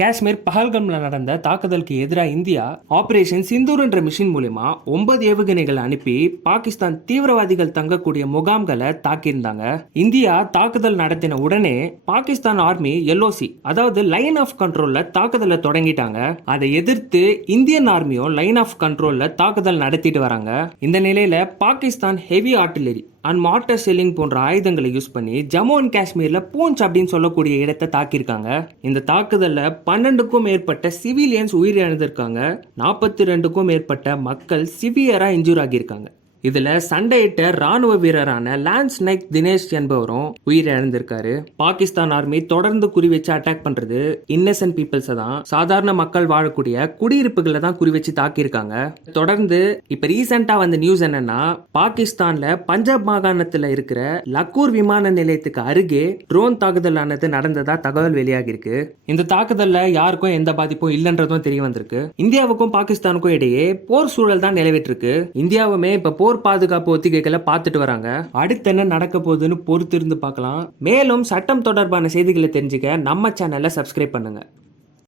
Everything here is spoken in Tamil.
காஷ்மீர் பஹல்கம்ல நடந்த தாக்குதலுக்கு எதிராக இந்தியா ஆபரேஷன் சிந்தூர் என்ற மிஷின் மூலமா 9 ஏவுகணைகள் அனுப்பி பாகிஸ்தான் தீவிரவாதிகள் தங்கக்கூடிய முகாம்களை தாக்கியிருந்தாங்க. இந்தியா தாக்குதல் நடத்தின உடனே பாகிஸ்தான் ஆர்மி எல்ஓசி அதாவது லைன் ஆஃப் கண்ட்ரோல்ல தாக்குதலை தொடங்கிட்டாங்க. அதை எதிர்த்து இந்தியன் ஆர்மியும் லைன் ஆஃப் கண்ட்ரோல்ல தாக்குதல் நடத்திட்டு வராங்க. இந்த நிலையில Pakistan heavy artillery and mortar Schelling போன்ற ஆயுதங்களை யூஸ் பண்ணி ஜம்மு அண்ட் காஷ்மீர்ல பூஞ்ச் அப்படின்னு சொல்லக்கூடிய இடத்தை தாக்கியிருக்காங்க. இந்த தாக்குதல்ல 12க்கும் மேற்பட்ட சிவிலியன்ஸ் உயிரிழந்திருக்காங்க. 42க்கும் மேற்பட்ட மக்கள் சிவியரா இன்ஜூர் ஆகியிருக்காங்க. இதுல சண்டையிட்ட ராணுவ வீரரான லான்ஸ் நைக் தினேஷ் என்பவரும் உயிரிழந்திருக்காரு. பாகிஸ்தான் ஆர்மி தொடர்ந்து குறி வச்சு அட்டாக் பண்றது இன்னசென்ட் பீப்புள்ஸ் தான், சாதாரண மக்கள் வாழக்கூடிய குடியிருப்புகளை தான் குறி வச்சு தாக்கியிருக்காங்க. தொடர்ந்து இப்ப ரீசெண்டா வந்த நியூஸ் என்னன்னா, பாகிஸ்தான்ல பஞ்சாப் மாகாணத்துல இருக்கிற லக்கூர் விமான நிலையத்துக்கு அருகே ட்ரோன் தாக்குதலானது நடந்ததா தகவல் வெளியாகி இருக்கு. இந்த தாக்குதல்ல யாருக்கும் எந்த பாதிப்பும் இல்லைன்றதும் தெரிய வந்திருக்கு. இந்தியாவுக்கும் பாகிஸ்தானுக்கும் இடையே போர் சூழல் தான் நிலவிட்டு இருக்கு. இந்தியாவுமே இப்ப போர் பாதுகாப்பு ஒத்திகைகளை பார்த்துட்டு வராங்க. அடுத்து என்ன நடக்க போகுதுன்னு பொறுத்திருந்து பார்க்கலாம். மேலும் சட்டம் தொடர்பான செய்திகளை தெரிஞ்சுக்க நம்ம சேனலை சப்ஸ்கிரைப் பண்ணுங்க.